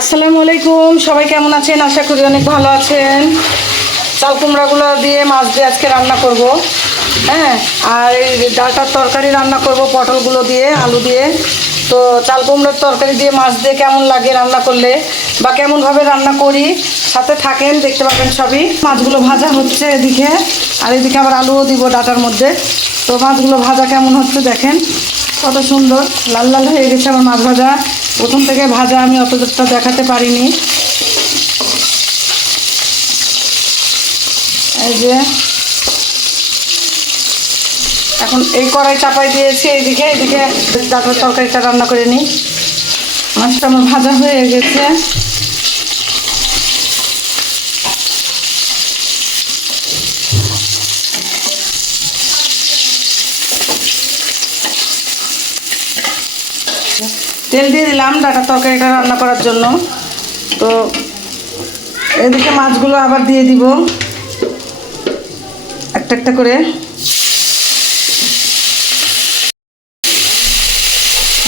আসসালামু আলাইকুম, সবাই কেমন আছেন? আশা করি অনেক ভালো আছেন। চাল কুমড়াগুলো দিয়ে মাছ দিয়ে আজকে রান্না করব। হ্যাঁ, আর এই ডাঁটার তরকারি রান্না করব পটলগুলো দিয়ে, আলু দিয়ে। তো চাল কুমড়োর তরকারি দিয়ে মাছ দিয়ে কেমন লাগে রান্না করলে, বা কেমনভাবে রান্না করি, সাথে থাকেন, দেখতে পাবেন সবই। মাছগুলো ভাজা হচ্ছে এদিকে, আর এদিকে আবার আলুও দিব ডাঁটার মধ্যে। তো মাছগুলো ভাজা কেমন হচ্ছে দেখেন, কত সুন্দর লাল লাল হয়ে গেছে আমার মাছ ভাজা। প্রথম থেকে ভাজা আমি অতটা দেখাতে পারিনি। এই যে এখন এই কড়াই চাপাই দিয়েছি, এইদিকে এইদিকে ডাঁটার তরকারিটা রান্না করে নিই। মাছটা আমার ভাজা হয়ে গেছে। তেল দিয়ে দিলাম ডাঁটার তরকারিটা রান্না করার জন্য। তো এদিকে মাছগুলো আবার দিয়ে দিব একটা একটা করে।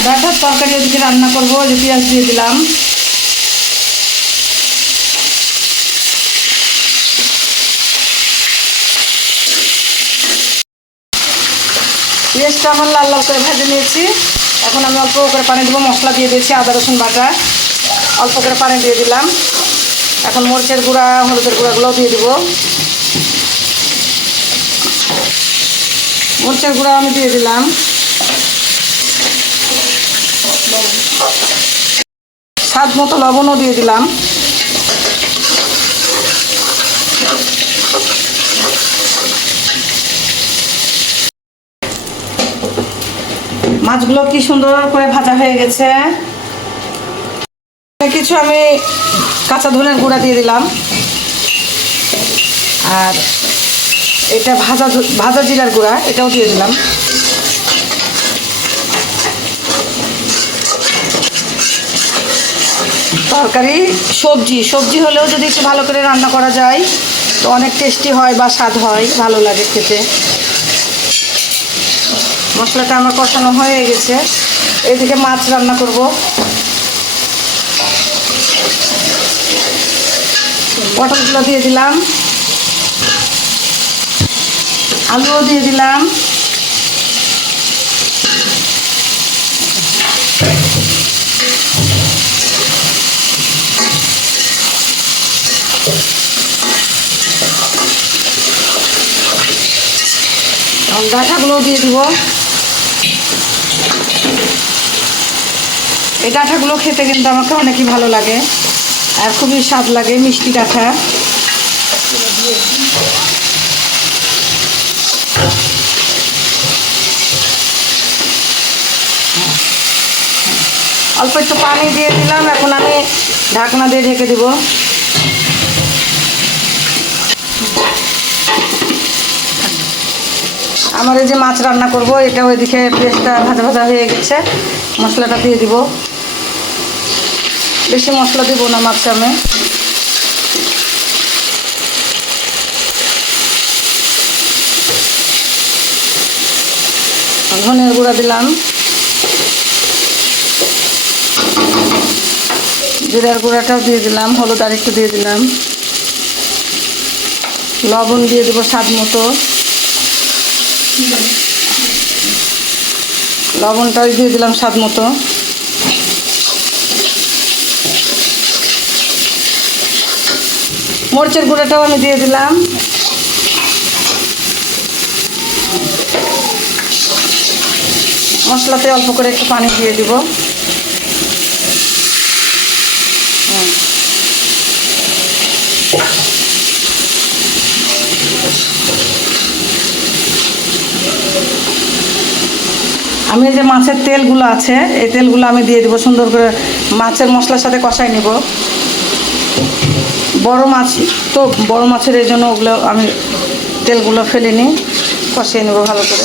ডাঁটার তরকারি ওদিকে রান্না করবো, যে পেঁয়াজ দিয়ে দিলাম। পেঁয়াজটা আমার লাল লাল করে ভেজে নিয়েছি। এখন আমি অল্প করে পানি দেবো, মশলা দিয়ে দিয়েছি, আদা রসুন বাটা, অল্প করে পানি দিয়ে দিলাম। এখন মরিচের গুঁড়া, হলুদের গুঁড়াগুলোও দিয়ে দিব। মরিচের গুঁড়া আমি দিয়ে দিলাম, স্বাদ মতো লবণও দিয়ে দিলাম। মাছগুলো কি সুন্দর করে ভাজা হয়ে গেছে। কিছু আমি কাঁচা ধনের গুঁড়া দিয়ে দিলাম, আর এটা ভাজা ভাজা জিরার গুঁড়া, এটাও দিয়ে দিলাম। তরকারি সবজি সবজি হলেও যদি একটু ভালো করে রান্না করা যায় তো অনেক টেস্টি হয় বা স্বাদ হয়, ভালো লাগে খেতে। মশলাটা আমার কষানো হয়ে গেছে, এইদিকে মাছ রান্না করব। পটলগুলো দিয়ে দিলাম, আলুও দিয়ে দিলাম। ডাঁটাগুলোও দিয়ে দিব। এই ডাঁটাগুলো খেতে কিন্তু আমাকে অনেকই ভালো লাগে, আর খুবই স্বাদ লাগে, মিষ্টি ডাঁটা। অল্প একটু পানি দিয়ে দিলাম, এখন আমি ঢাকনা দিয়ে ঢেকে দিব। আমার এই যে মাছ রান্না করব, এটা ওইদিকে পেঁয়াজটা ভাজা ভাজা হয়ে গেছে। মশলাটা দিয়ে দিব, বেশি মশলা দিব না মাছে আমি। ধনের গুঁড়া দিলাম, জিরার গুঁড়াটাও দিয়ে দিলাম, হলুদ আর একটু দিয়ে দিলাম, লবণ দিয়ে দেবো স্বাদ মতো। লবণটাও দিয়ে দিলাম স্বাদ মতো। মরিচের গুঁড়াটাও আমি দিয়ে দিলাম। মশলাতে অল্প করে একটু পানি দিয়ে দিব। আমি এই যে মাছের তেলগুলো আছে, এই তেলগুলো আমি দিয়ে দিব, সুন্দর করে মাছের মশলার সাথে কষাই নিব। বড় মাছ তো, বড় মাছের এই জন্য ওগুলো আমি তেলগুলো ফেলে নিই, কষিয়ে নেব ভালো করে।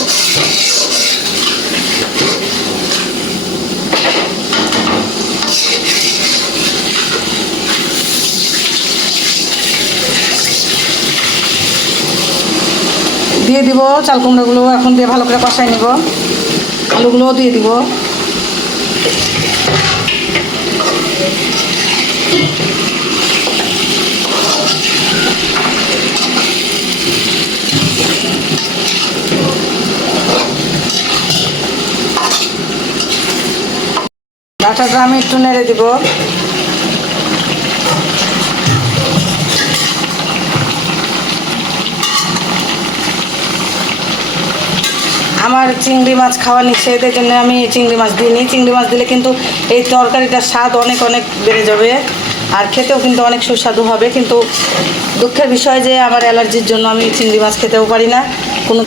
দিয়ে দিব চাল কুমড়োগুলো, এখন দিয়ে ভালো করে কষাই নিব। আলুগুলোও দিয়ে দিব। ডাঁটাটা আমি একটু নেড়ে দিব। আমার চিংড়ি মাছ খাওয়া নিষেধ, এই জন্য আমি চিংড়ি মাছ দিইনি। চিংড়ি মাছ দিলে কিন্তু এই তরকারিটার স্বাদ অনেক অনেক বেড়ে যাবে, আর খেতেও কিন্তু অনেক সুস্বাদু হবে। কিন্তু দুঃখের বিষয় যে আমার অ্যালার্জির জন্য আমি চিংড়ি মাছ খেতেও পারি না। কোনো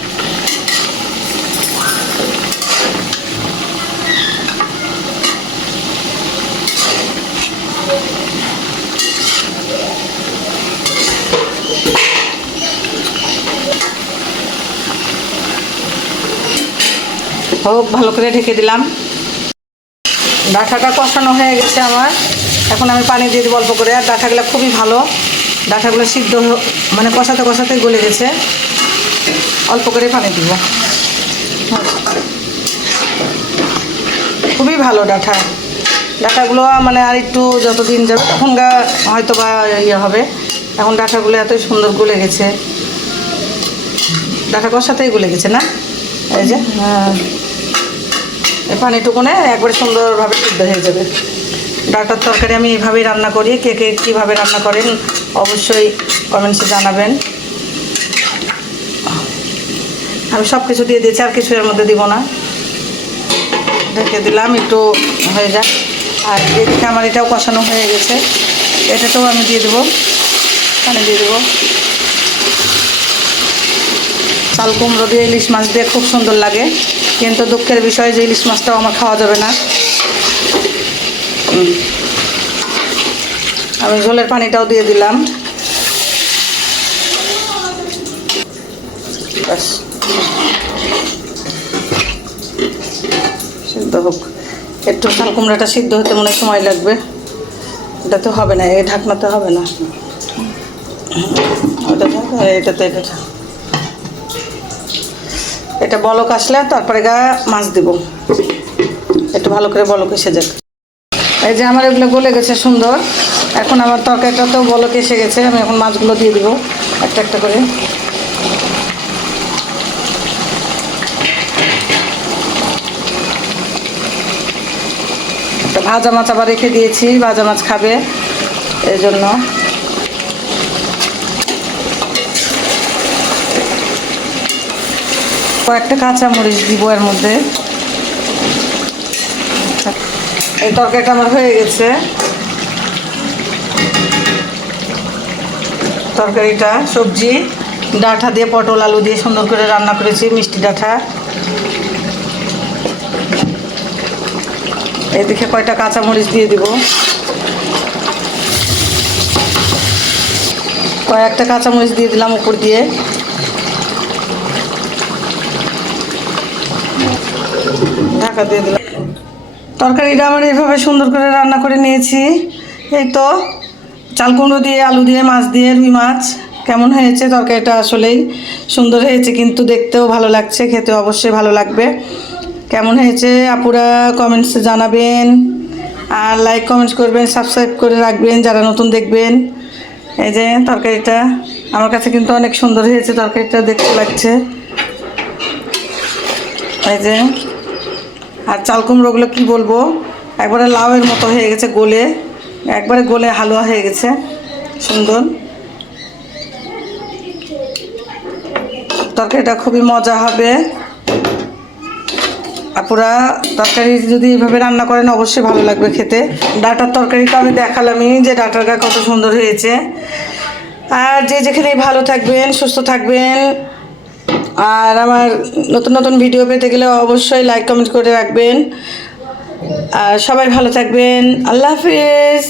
হোক, ভালো করে ঢেকে দিলাম। ডাঁটাটা কষানো হয়ে গেছে আমার। এখন আমি পানি দিয়ে দিব অল্প করে। আর ডাঁটাগুলো খুবই ভালো, ডাঁটাগুলো সিদ্ধ মানে কষাতে কষাতে গলে গেছে। অল্প করে পানি দিব। খুবই ভালো ডাঁটাগুলো মানে আর একটু যতদিন যাবে তখন হয়তো বা ইয়ে হবে। এখন ডাঁটাগুলো এতই সুন্দর গলে গেছে, ডাঁটা কষাতেই গলে গেছে না? এই যে এই পানিটুকুনে একবারে সুন্দরভাবে সিদ্ধ হয়ে যাবে। ডাঁটার তরকারি আমি এইভাবেই রান্না করি। কে কে কীভাবে রান্না করেন অবশ্যই কমেন্টসে জানাবেন। আমি সব কিছু দিয়ে দিয়েছি, আর কিছু এর মধ্যে দিব না। ঢেকে দিলাম একটু হয়ে যাক। আর এদিকে আমার এটাও কষানো হয়ে গেছে, এটাতেও আমি দিয়ে দেবো, পানি দিয়ে দেবো। চাল কুমড়ো দিয়ে ইলিশ মাছ দিয়ে খুব সুন্দর লাগে, কিন্তু দুঃখের বিষয় যে ইলিশ মাছটাও আমার খাওয়া যাবে না। আমি ঝোলের পানিটাও দিয়ে দিলাম। ব্যাস, সিদ্ধ হোক। একটু চাল কুমড়াটা সিদ্ধ হতে মনে সময় লাগবে। এটা তো হবে না, এই ঢাকনাতে হবে না। এটা বলক আসলে তারপরে মাছ দিব। একটু ভালো করে বলক এসে যাক। এই যে আমার এগুলো গলে গেছে সুন্দর। এখন আমার তরকারিটাতেও বলক এসে গেছে। আমি এখন মাছগুলো দিয়ে দিব একটা একটা করে। একটা ভাজা মাছ আবার রেখে দিয়েছি, ভাজা মাছ খাবে এই জন্য। কয়েকটা কাঁচামরিচ দিব এর মধ্যে। এই তরকারিটা আমার হয়ে গেছে। তরকারিটা সবজি ডাঁটা দিয়ে পটল আলু দিয়ে সুন্দর করে রান্না করেছি, মিষ্টি ডাঁটা। এদিকে কয়টা কাঁচামরিচ দিয়ে দিব, কয়েকটা কাঁচামরিচ দিয়ে দিলাম উপর দিয়ে। ঢাকা দিয়ে দিলাম। তরকারিটা আমার এইভাবে সুন্দর করে রান্না করে নিয়েছি। এই তো চাল কুমড়ো দিয়ে আলু দিয়ে মাছ দিয়ে রুই মাছ। কেমন হয়েছে তরকারিটা? আসলেই সুন্দর হয়েছে, কিন্তু দেখতেও ভালো লাগছে, খেতে অবশ্যই ভালো লাগবে। কেমন হয়েছে আপুরা কমেন্টসে জানাবেন, আর লাইক কমেন্টস করবেন, সাবস্ক্রাইব করে রাখবেন যারা নতুন দেখবেন। এই যে তরকারিটা আমার কাছে কিন্তু অনেক সুন্দর হয়েছে, তরকারিটা দেখতে লাগছে। এই যে আর চাল কুমড়োগুলো কী বলবো, একবারে লাউয়ের মতো হয়ে গেছে, গলে একবারে গলে হালুয়া হয়ে গেছে সুন্দর। তরকারিটা খুবই মজা হবে। আপুরা তরকারি যদি এইভাবে রান্না করেন অবশ্যই ভালো লাগবে খেতে। ডাঁটার তরকারিটা আমি দেখালামই যে ডাঁটাটা কত সুন্দর হয়েছে। আর যে যেখানেই ভালো থাকবেন, সুস্থ থাকবেন। আর আমার নতুন নতুন ভিডিও পেতে গেলে অবশ্যই লাইক কমেন্ট করে রাখবেন। আর সবাই ভালো থাকবেন। আল্লাহ হাফিজ।